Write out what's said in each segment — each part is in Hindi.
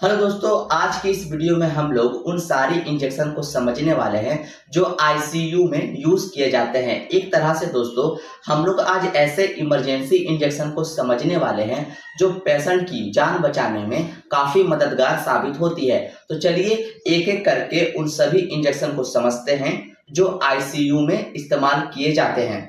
हेलो दोस्तों, आज की इस वीडियो में हम लोग उन सारी इंजेक्शन को समझने वाले हैं जो आईसीयू में यूज किए जाते हैं। एक तरह से दोस्तों हम लोग आज ऐसे इमरजेंसी इंजेक्शन को समझने वाले हैं जो पेशेंट की जान बचाने में काफी मददगार साबित होती है। तो चलिए एक एक करके उन सभी इंजेक्शन को समझते हैं जो आईसीयू में इस्तेमाल किए जाते हैं।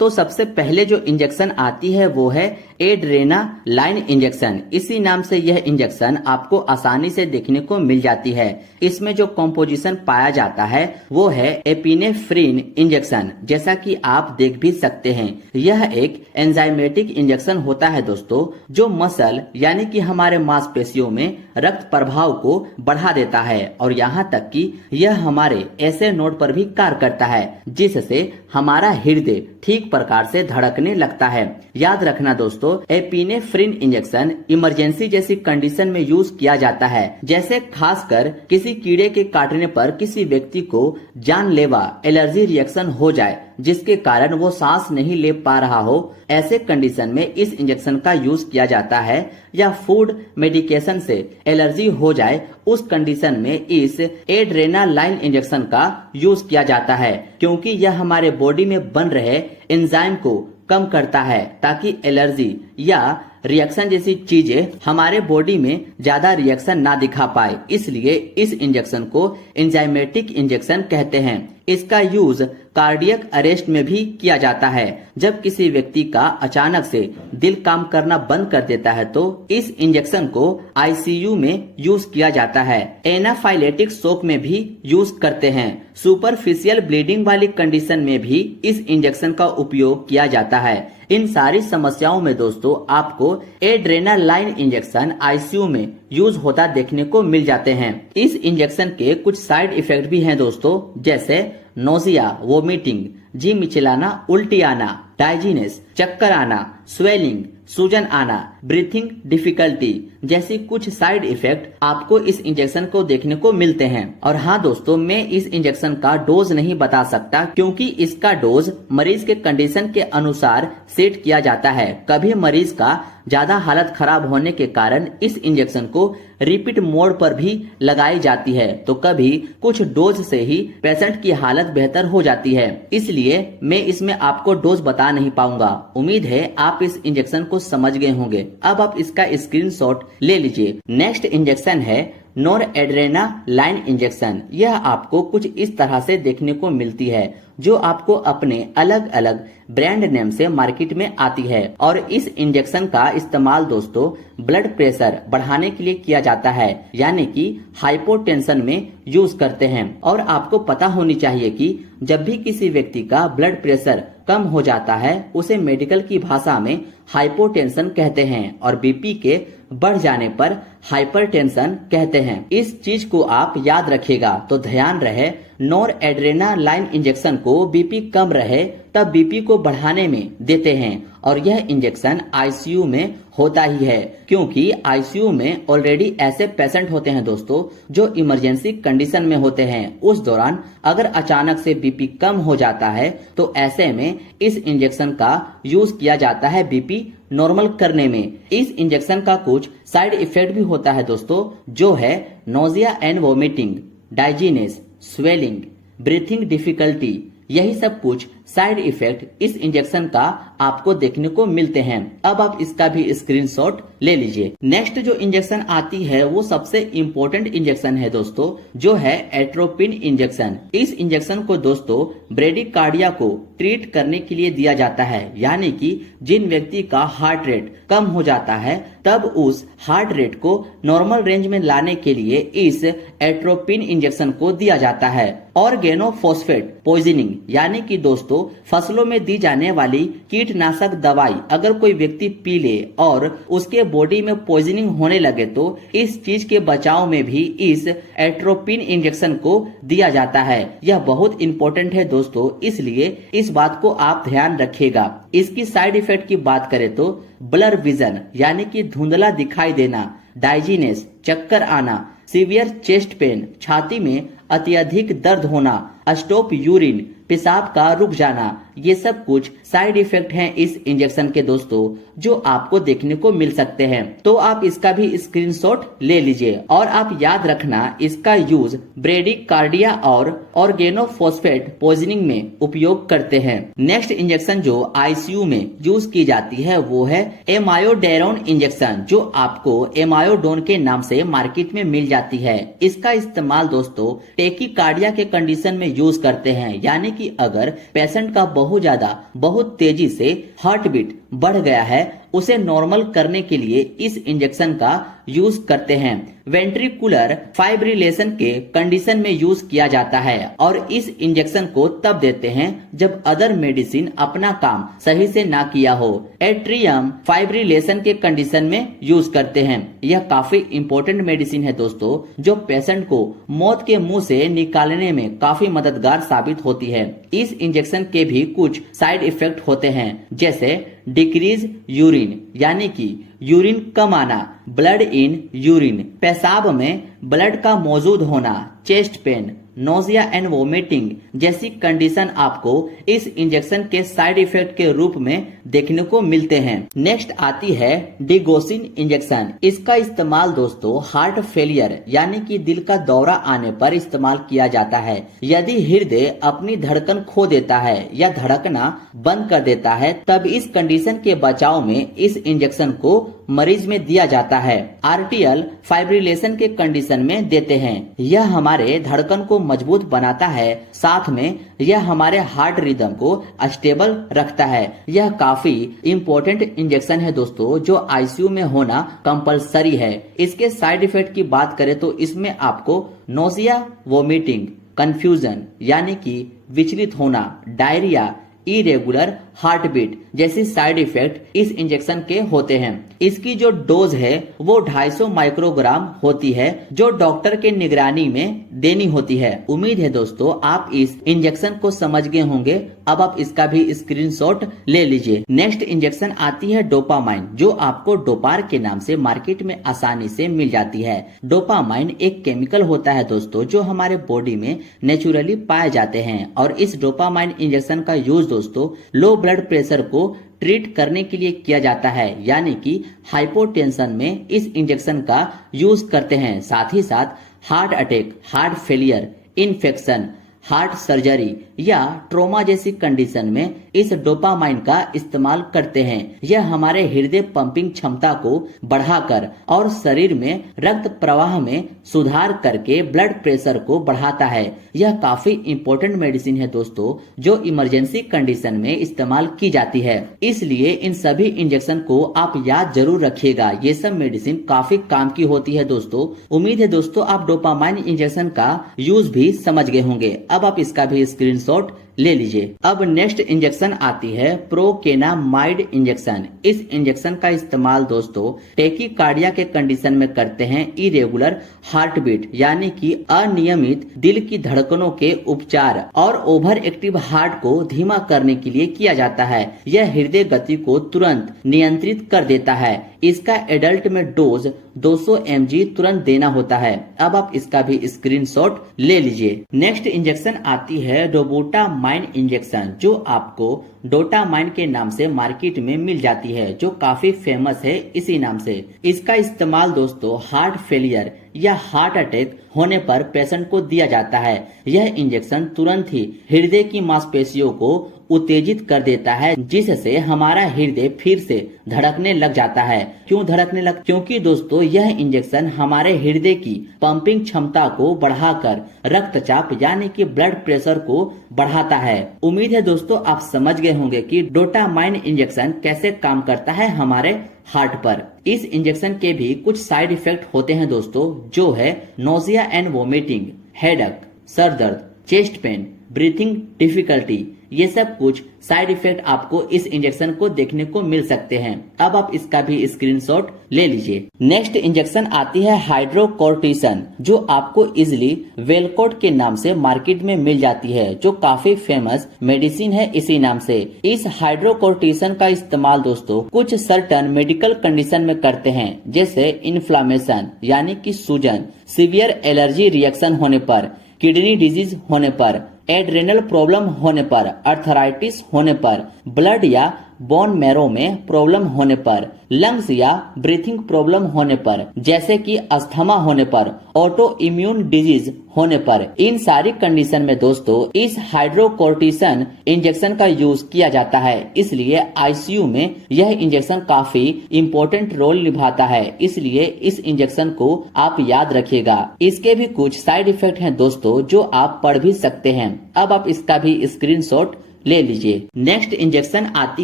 तो सबसे पहले जो इंजेक्शन आती है वो है एड्रेनालाइन इंजेक्शन। इसी नाम से यह इंजेक्शन आपको आसानी से देखने को मिल जाती है। इसमें जो कॉम्पोजिशन पाया जाता है वो है एपिनेफ्रिन इंजेक्शन, जैसा कि आप देख भी सकते हैं। यह एक एंजाइमेटिक इंजेक्शन होता है दोस्तों, जो मसल यानी कि हमारे मांसपेशियों में रक्त प्रवाह को बढ़ा देता है और यहाँ तक कि यह हमारे ऐसे नोड पर भी कार्य करता है जिससे हमारा हृदय ठीक प्रकार से धड़कने लगता है। याद रखना दोस्तों, एपिनेफ्रिन इंजेक्शन इमरजेंसी जैसी कंडीशन में यूज किया जाता है, जैसे खासकर किसी कीड़े के काटने पर किसी व्यक्ति को जानलेवा एलर्जी रिएक्शन हो जाए जिसके कारण वो सांस नहीं ले पा रहा हो। ऐसे कंडीशन में इस इंजेक्शन का यूज किया जाता है। या फूड मेडिकेशन से एलर्जी हो जाए, उस कंडीशन में इस एड्रेनालाइन इंजेक्शन का यूज किया जाता है, क्योंकि यह हमारे बॉडी में बन रहे एंजाइम को कम करता है ताकि एलर्जी या रिएक्शन जैसी चीजें हमारे बॉडी में ज्यादा रिएक्शन ना दिखा पाए। इसलिए इस इंजेक्शन को एंजाइमेटिक इंजेक्शन कहते हैं। इसका यूज कार्डियक अरेस्ट में भी किया जाता है। जब किसी व्यक्ति का अचानक से दिल काम करना बंद कर देता है तो इस इंजेक्शन को आईसीयू में यूज किया जाता है। एनाफाइलेटिक शॉक में भी यूज करते हैं। सुपरफिशियल ब्लीडिंग वाली कंडीशन में भी इस इंजेक्शन का उपयोग किया जाता है। इन सारी समस्याओं में दोस्तों आपको एड्रेनालाइन इंजेक्शन आईसीयू में यूज होता देखने को मिल जाते हैं। इस इंजेक्शन के कुछ साइड इफेक्ट भी हैं दोस्तों, जैसे नोजिया, वोमिटिंग, जी मिचलाना, उल्टी आना, डाइजीनेस, चक्कर आना, स्वेलिंग, सूजन आना, ब्रीथिंग डिफिकल्टी जैसी कुछ साइड इफेक्ट आपको इस इंजेक्शन को देखने को मिलते हैं। और हाँ दोस्तों, मैं इस इंजेक्शन का डोज नहीं बता सकता क्योंकि इसका डोज मरीज के कंडीशन के अनुसार सेट किया जाता है। कभी मरीज का ज्यादा हालत खराब होने के कारण इस इंजेक्शन को रिपीट मोड पर भी लगाई जाती है, तो कभी कुछ डोज से ही पेशेंट की हालत बेहतर हो जाती है। इसलिए मैं इसमें आपको डोज बता नहीं पाऊंगा। उम्मीद है आप इस इंजेक्शन को समझ गए होंगे। अब आप इसका स्क्रीनशॉट ले लीजिए। नेक्स्ट इंजेक्शन है नोरएड्रेनालाइन इंजेक्शन। यह आपको कुछ इस तरह से देखने को मिलती है, जो आपको अपने अलग अलग ब्रांड नेम से मार्केट में आती है। और इस इंजेक्शन का इस्तेमाल दोस्तों ब्लड प्रेशर बढ़ाने के लिए किया जाता है, यानी कि हाइपोटेंशन में यूज करते हैं। और आपको पता होनी चाहिए कि जब भी किसी व्यक्ति का ब्लड प्रेशर कम हो जाता है उसे मेडिकल की भाषा में हाइपोटेंशन कहते हैं, और बीपी के बढ़ जाने पर हाइपरटेंशन कहते हैं। इस चीज को आप याद रखिएगा। तो ध्यान रहे, नोरएड्रेनालाइन इंजेक्शन को बीपी कम रहे तब बीपी को बढ़ाने में देते हैं। और यह इंजेक्शन आईसीयू में होता ही है, क्योंकि आईसीयू में ऑलरेडी ऐसे पेशेंट होते हैं दोस्तों जो इमरजेंसी कंडीशन में होते हैं। उस दौरान अगर अचानक से बीपी कम हो जाता है तो ऐसे में इस इंजेक्शन का यूज किया जाता है बीपी नॉर्मल करने में। इस इंजेक्शन का कुछ साइड इफेक्ट भी होता है दोस्तों, जो है nausea and vomiting, dizziness, swelling, breathing difficulty. यही सब कुछ साइड इफेक्ट इस इंजेक्शन का आपको देखने को मिलते हैं। अब आप इसका भी स्क्रीनशॉट ले लीजिए। नेक्स्ट जो इंजेक्शन आती है वो सबसे इम्पोर्टेंट इंजेक्शन है दोस्तों, जो है एट्रोपिन इंजेक्शन। इस इंजेक्शन को दोस्तों ब्रेडिकार्डिया को ट्रीट करने के लिए दिया जाता है, यानी कि जिन व्यक्ति का हार्ट रेट कम हो जाता है तब उस हार्ट रेट को नॉर्मल रेंज में लाने के लिए इस एट्रोपिन इंजेक्शन को दिया जाता है। ऑर्गेनोफॉस्फेट पॉइजनिंग, यानी कि दोस्तों फसलों में दी जाने वाली कीटनाशक दवाई अगर कोई व्यक्ति पी ले और उसके बॉडी में पॉइजनिंग होने लगे तो इस चीज के बचाव में भी इस एट्रोपिन इंजेक्शन को दिया जाता है। यह बहुत इंपॉर्टेंट है दोस्तों, इसलिए इस बात को आप ध्यान रखिएगा। इसकी साइड इफेक्ट की बात करें तो ब्लर विजन, यानी कि धुंधला दिखाई देना, डाइजीनेस, चक्कर आना, सीवियर चेस्ट पेन, छाती में अत्यधिक दर्द होना, स्टॉप यूरिन, पेशाब का रुक जाना, ये सब कुछ साइड इफेक्ट हैं इस इंजेक्शन के दोस्तों, जो आपको देखने को मिल सकते हैं। तो आप इसका भी स्क्रीनशॉट ले लीजिए और आप याद रखना इसका यूज ब्रेडिकार्डिया और ऑर्गेनोफॉस्फेट पॉइजनिंग में उपयोग करते हैं। नेक्स्ट इंजेक्शन जो आईसीयू में यूज की जाती है वो है एमायोडेरोन इंजेक्शन, जो आपको एमायोडोन के नाम से मार्केट में मिल जाती है। इसका इस्तेमाल दोस्तों टेकीकार्डिया के कंडीशन में यूज करते हैं, यानी कि अगर पेशेंट का बहुत तेजी से हार्ट बीट बढ़ गया है, उसे नॉर्मल करने के लिए इस इंजेक्शन का यूज करते हैं। वेंट्रिकुलर फाइब्रिलेशन के कंडीशन में यूज किया जाता है और इस इंजेक्शन को तब देते हैं जब अदर मेडिसिन अपना काम सही से ना किया हो। एट्रियम फाइब्रिलेशन के कंडीशन में यूज करते हैं। यह काफी इंपॉर्टेंट मेडिसिन है दोस्तों, जो पेशेंट को मौत के मुंह से निकालने में काफी मददगार साबित होती है। इस इंजेक्शन के भी कुछ साइड इफेक्ट होते हैं, जैसे डिक्रीज यूरिन, यानी कि यूरिन कम आना, ब्लड इन यूरिन, पेशाब में ब्लड का मौजूद होना, chest pain, nausea and vomiting जैसी कंडीशन आपको इस इंजेक्शन के साइड इफेक्ट के रूप में देखने को मिलते हैं। नेक्स्ट आती है डिगोसिन इंजेक्शन। इसका इस्तेमाल दोस्तों हार्ट फेलियर यानी कि दिल का दौरा आने पर इस्तेमाल किया जाता है। यदि हृदय अपनी धड़कन खो देता है या धड़कना बंद कर देता है, तब इस कंडीशन के बचाव में इस इंजेक्शन को मरीज में दिया जाता है। आर्टियल फाइब्रिलेशन के कंडीशन में देते हैं। यह हमारे धड़कन को मजबूत बनाता है, साथ में यह हमारे हार्ट रिदम को स्टेबल रखता है। यह काफी इम्पोर्टेंट इंजेक्शन है दोस्तों, जो आईसीयू में होना कंपलसरी है। इसके साइड इफेक्ट की बात करें तो इसमें आपको नोजिया, वोमिटिंग, कंफ्यूजन यानी कि विचलित होना, डायरिया, इरेगुलर हार्ट बीट जैसी साइड इफेक्ट इस इंजेक्शन के होते हैं। इसकी जो डोज है वो 250 माइक्रोग्राम होती है, जो डॉक्टर के निगरानी में देनी होती है। उम्मीद है दोस्तों आप इस इंजेक्शन को समझ गए होंगे। अब आप इसका भी स्क्रीनशॉट ले लीजिए। नेक्स्ट इंजेक्शन आती है डोपामाइन, जो आपको डोपार के नाम से मार्केट में आसानी से मिल जाती है। डोपामाइन एक केमिकल होता है दोस्तों, जो हमारे बॉडी में नेचुरली पाए जाते हैं और इस डोपामाइन इंजेक्शन का यूज दोस्तों लो ब्लड प्रेशर को ट्रीट करने के लिए किया जाता है, यानी कि हाइपोटेंशन में इस इंजेक्शन का यूज करते हैं। साथ ही साथ heart attack, heart failure, infection, heart surgery या ट्रोमा जैसी कंडीशन में इस डोपामाइन का इस्तेमाल करते हैं। यह हमारे हृदय पंपिंग क्षमता को बढ़ाकर और शरीर में रक्त प्रवाह में सुधार करके ब्लड प्रेशर को बढ़ाता है। यह काफी इंपॉर्टेंट मेडिसिन है दोस्तों, जो इमरजेंसी कंडीशन में इस्तेमाल की जाती है। इसलिए इन सभी इंजेक्शन को आप याद जरूर रखिएगा। ये सब मेडिसिन काफी काम की होती है दोस्तों। उम्मीद है दोस्तों आप डोपामाइन इंजेक्शन का यूज भी समझ गए होंगे। अब आप इसका भी स्क्रीनशॉट ले लीजिए। अब नेक्स्ट इंजेक्शन आती है प्रोकेनामाइड इंजेक्शन। इस इंजेक्शन का इस्तेमाल दोस्तों टेकीकार्डिया के कंडीशन में करते हैं। इरेगुलर हार्ट बीट यानी कि अनियमित दिल की धड़कनों के उपचार और ओवर एक्टिव हार्ट को धीमा करने के लिए किया जाता है। यह हृदय गति को तुरंत नियंत्रित कर देता है। इसका एडल्ट में डोज 200 mg तुरंत देना होता है। अब आप इसका भी स्क्रीनशॉट ले लीजिए। नेक्स्ट इंजेक्शन आती है डोबुटामाइन इंजेक्शन, जो आपको डोटामाइन के नाम से मार्केट में मिल जाती है, जो काफी फेमस है इसी नाम से। इसका इस्तेमाल दोस्तों हार्ट फेलियर या हार्ट अटैक होने पर पेशेंट को दिया जाता है। यह इंजेक्शन तुरंत ही हृदय की मांसपेशियों को उत्तेजित कर देता है, जिससे हमारा हृदय फिर से धड़कने लग जाता है। क्यों धड़कने लग? क्योंकि दोस्तों यह इंजेक्शन हमारे हृदय की पंपिंग क्षमता को बढ़ाकर रक्तचाप यानी कि ब्लड प्रेशर को बढ़ाता है। उम्मीद है दोस्तों आप समझ गए होंगे कि डोटामाइन इंजेक्शन कैसे काम करता है हमारे हार्ट पर। इस इंजेक्शन के भी कुछ साइड इफेक्ट होते हैं दोस्तों, जो है nausea and vomiting, headache, sir दर्द, चेस्ट पेन, ब्रीथिंग डिफिकल्टी। ये सब कुछ साइड इफेक्ट आपको इस इंजेक्शन को देखने को मिल सकते हैं। अब आप इसका भी स्क्रीनशॉट ले लीजिए। नेक्स्ट इंजेक्शन आती है हाइड्रोकोर्टिसन, जो आपको इजिली वेलकोट के नाम से मार्केट में मिल जाती है, जो काफी फेमस मेडिसिन है इसी नाम से। इस हाइड्रोकोर्टिसन का इस्तेमाल दोस्तों कुछ सर्टन मेडिकल कंडीशन में करते हैं, जैसे इन्फ्लामेशन यानी कि सूजन, सीवियर एलर्जी रिएक्शन होने पर, किडनी डिजीज होने पर, एड्रेनल प्रॉब्लम होने पर, अर्थराइटिस होने पर, ब्लड या बोन मैरो में प्रॉब्लम होने पर, लंग्स या ब्रीथिंग प्रॉब्लम होने पर, जैसे कि अस्थमा होने पर, ऑटो इम्यून डिजीज होने पर, इन सारी कंडीशन में दोस्तों इस हाइड्रोकोर्टिसन इंजेक्शन का यूज किया जाता है। इसलिए आईसीयू में यह इंजेक्शन काफी इम्पोर्टेंट रोल निभाता है। इसलिए इस इंजेक्शन को आप याद रखिएगा। इसके भी कुछ साइड इफेक्ट हैं दोस्तों जो आप पढ़ भी सकते हैं। अब आप इसका भी स्क्रीनशॉट ले लीजिए। नेक्स्ट इंजेक्शन आती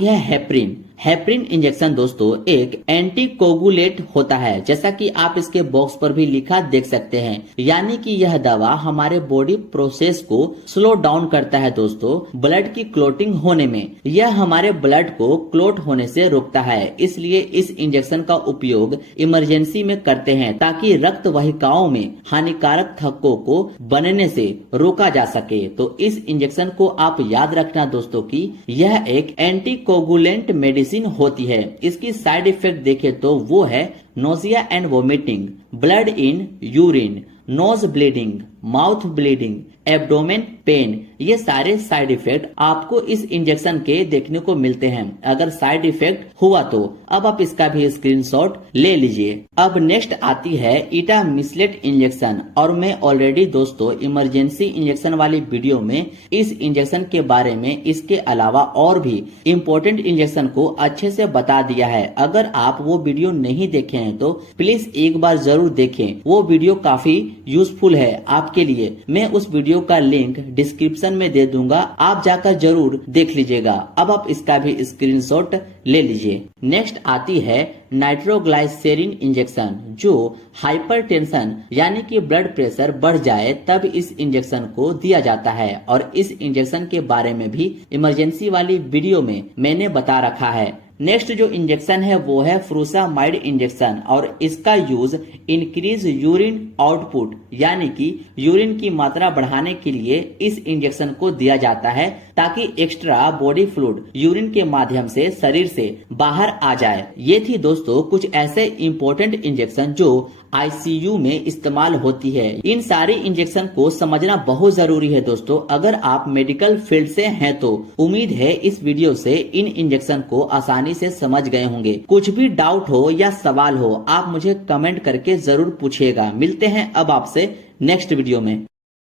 है हेपरिन। हेपरिन इंजेक्शन दोस्तों एक एंटीकोगुलेट होता है, जैसा कि आप इसके बॉक्स पर भी लिखा देख सकते हैं। यानी कि यह दवा हमारे बॉडी प्रोसेस को स्लो डाउन करता है दोस्तों ब्लड की क्लोटिंग होने में। यह हमारे ब्लड को क्लोट होने से रोकता है। इसलिए इस इंजेक्शन का उपयोग इमरजेंसी में करते हैं ताकि रक्त वाहिकाओं में हानिकारक थक्कों को बनने से रोका जा सके। तो इस इंजेक्शन को आप याद रखना दोस्तों कि यह एक एंटीकोगुलेंट मेडिसिन होती है। इसकी साइड इफेक्ट देखें तो वो है nausea and vomiting, blood in urine, nose bleeding, mouth bleeding, abdomen pain. ये सारे साइड इफेक्ट आपको इस इंजेक्शन के देखने को मिलते हैं। अगर साइड इफेक्ट हुआ तो अब आप इसका भी स्क्रीनशॉट ले लीजिए। अब नेक्स्ट आती है इटामिसलेट इंजेक्शन, और मैं ऑलरेडी दोस्तों इमरजेंसी इंजेक्शन वाली वीडियो में इस इंजेक्शन के बारे में, इसके अलावा और भी इम्पोर्टेंट इंजेक्शन को अच्छे से बता दिया है। अगर आप वो वीडियो नहीं देखे हैं तो प्लीज एक बार जरूर देखें। वो वीडियो काफी यूजफुल है आपके लिए। मैं उस वीडियो का लिंक डिस्क्रिप्शन में दे दूंगा, आप जाकर जरूर देख लीजिएगा। अब आप इसका भी स्क्रीनशॉट ले लीजिए। नेक्स्ट आती है नाइट्रोग्लाइसेरिन इंजेक्शन, जो हाइपरटेंशन यानी कि ब्लड प्रेशर बढ़ जाए तब इस इंजेक्शन को दिया जाता है। और इस इंजेक्शन के बारे में भी इमरजेंसी वाली वीडियो में मैंने बता रखा है। नेक्स्ट जो इंजेक्शन है वो है फ्रूसामाइड इंजेक्शन, और इसका यूज इंक्रीज यूरिन आउटपुट यानी कि यूरिन की मात्रा बढ़ाने के लिए इस इंजेक्शन को दिया जाता है ताकि एक्स्ट्रा बॉडी फ्लूइड यूरिन के माध्यम से शरीर से बाहर आ जाए। ये थी दोस्तों कुछ ऐसे इम्पोर्टेंट इंजेक्शन जो आईसीयू में इस्तेमाल होती है। इन सारी इंजेक्शन को समझना बहुत जरूरी है दोस्तों। अगर आप मेडिकल फील्ड से हैं तो उम्मीद है इस वीडियो से इन इंजेक्शन को आसानी से समझ गए होंगे। कुछ भी डाउट हो या सवाल हो आप मुझे कमेंट करके जरूर पूछिएगा। मिलते हैं अब आपसे नेक्स्ट वीडियो में।